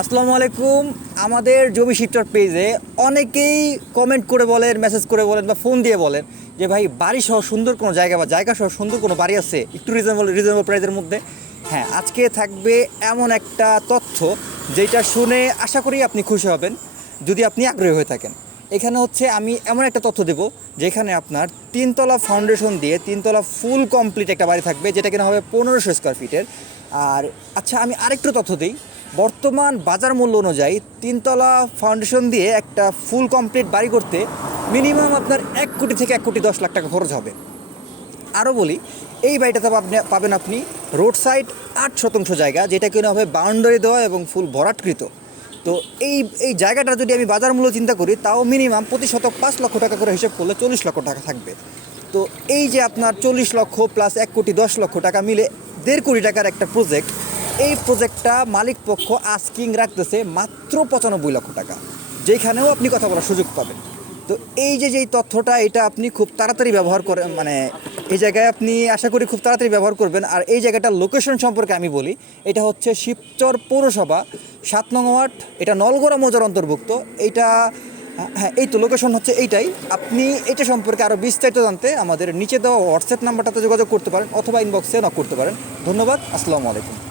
আসসালামু আলাইকুম। আমাদের জমি শিফটার পেজে অনেকেই কমেন্ট করে বলেন, মেসেজ করে বলেন বা ফোন দিয়ে বলেন যে ভাই বাড়ি সহ সুন্দর কোনো জায়গা বা জায়গা সহ সুন্দর কোনো বাড়ি আছে একটু রিজনেবল প্রাইসের মধ্যে। হ্যাঁ, আজকে থাকবে এমন একটা তথ্য যেটা শুনে আশা করি আপনি খুশি হবেন যদি আপনি আগ্রহী হয়ে থাকেন। এখানে হচ্ছে আমি এমন একটা তথ্য দেব যেখানে আপনার তিনতলা ফাউন্ডেশন দিয়ে তিনতলা ফুল কমপ্লিট একটা বাড়ি থাকবে, যেটা কিনা হবে 1500 স্কোয়ার ফিটের। আর আচ্ছা, আমি আরেকটু তথ্য দিই। বর্তমান বাজার মূল্য অনুযায়ী তিনতলা ফাউন্ডেশন দিয়ে একটা ফুল কমপ্লিট বাড়ি করতে মিনিমাম আপনার 1 কোটি থেকে 1,10,00,000 টাকা খরচ হবে। আরও বলি, এই বাড়িটাতে পাবেন আপনি রোড সাইড 8 শতাংশ জায়গা, যেটা কিনা হবে বাউন্ডারি দেওয়া এবং ফুল ভরাটকৃত। তো এই এই জায়গাটা যদি আমি বাজার মূল্য চিন্তা করি, তাও মিনিমাম প্রতি শতক 5 লক্ষ টাকা করে হিসেব করলে 40 লক্ষ টাকা থাকবে। তো এই যে আপনার 40 লক্ষ প্লাস 1,10,00,000 টাকা মিলে 1.5 কোটি টাকার একটা প্রজেক্ট, এই প্রজেক্টটা মালিক পক্ষ আস্কিং রাখতেছে মাত্র 95 লক্ষ টাকা, যেখানেও আপনি কথা বলার সুযোগ পাবেন। তো এই যে যেই তথ্যটা, এটা আপনি খুব তাড়াতাড়ি ব্যবহার করেন, মানে এই জায়গায় আপনি আশা করি খুব তাড়াতাড়ি ব্যবহার করবেন। আর এই জায়গাটার লোকেশন সম্পর্কে আমি বলি, এটা হচ্ছে শিবচর পৌরসভা 7 নং ওয়ার্ড, এটা নলগড়া মৌজার অন্তর্ভুক্ত। এইটা হ্যাঁ, এই তো লোকেশন হচ্ছে এইটাই। আপনি এটা সম্পর্কে আরও বিস্তারিত জানতে আমাদের নিচে দেওয়া হোয়াটসঅ্যাপ নাম্বারটাতে যোগাযোগ করতে পারেন অথবা ইনবক্সে নক করতে পারেন। ধন্যবাদ। আসসালামু আলাইকুম।